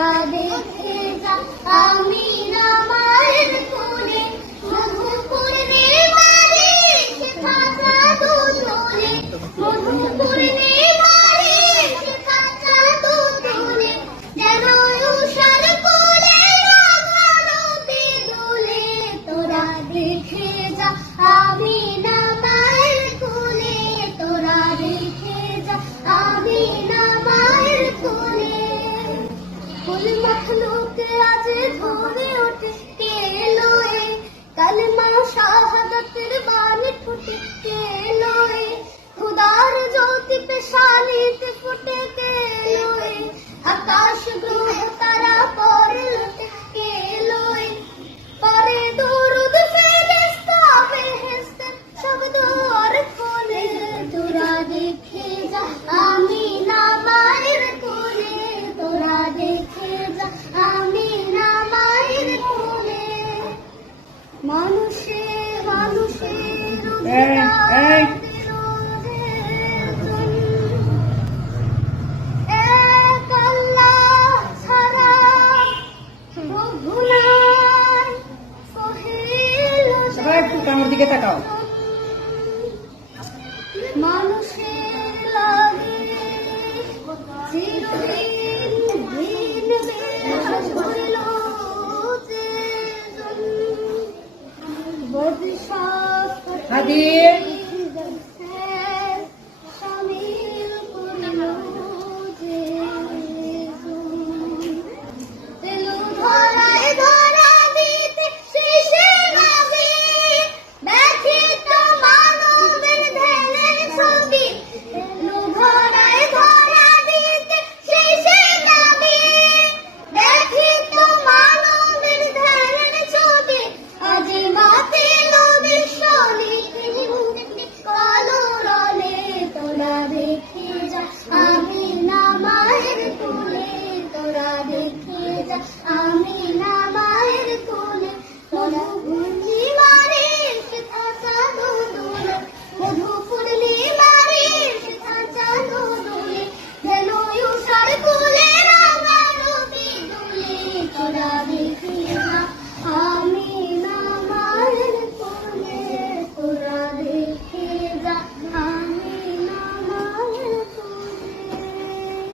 তোরা দেখে যা আমিনা মায়ের কোলে মধুপুরে মারে শেখা দুধ তোলে মধুপুরে মারে শেখা দুধ তোলে যেন উষার কোলে রাঙানোতে দোলে তোরা দেখে যা আমিনা মায়ের কোলে তোরা দেখে যা আমিনা মায়ের কোলে ফুল মখলুক আজ ধরে ওঠে কে লোয়ে কালমা শাহাদাতের বাণী ফুটে কে লোয়ে খুদার জ্যোতি पे শালিতে ফুটে কে লোয়ে আকাশ গ্রহ তারা পর লুটে কে লোয়ে পরে দরুদ ফেরেশতা বেহেশত সব দুয়ার খোলে তোরা দেখে যা আমিনা মায়ের কোলে তোরা দেখে যা আমিনা মায়ের কোলে মানুষে মানুষের এক আল্লাহ ছাড়া প্রভু নাই সহেল সবাই একটু কামড় দিকে তাকাও। মানুষের লাগে চিরদিন দিন বেশ হইল যে বদিশাস হাদির শামিল করিল যে তেলু ধরায় ধরা দিতে শেষে নবী ব্যথিত মানবের ধ্যানের ছবি তেলু ধরায় ধরা দিতে শেষে নবী ব্যথিত মানবের ধ্যানের ছবি আজ বাতিল বিশ্ব লিখে কালো রলে তোরা দেখে যা আমিনা মায়ের কোলে তোরা দেখে যা আমিনা মায়ের কোলে মধুপুরনি মারে শেখা চাঁদো দোলে মধুপুরনি মারে শেখা চাঁদো দোলে যেন উষার কোলে রাঙানো দোলে তোরা দেখে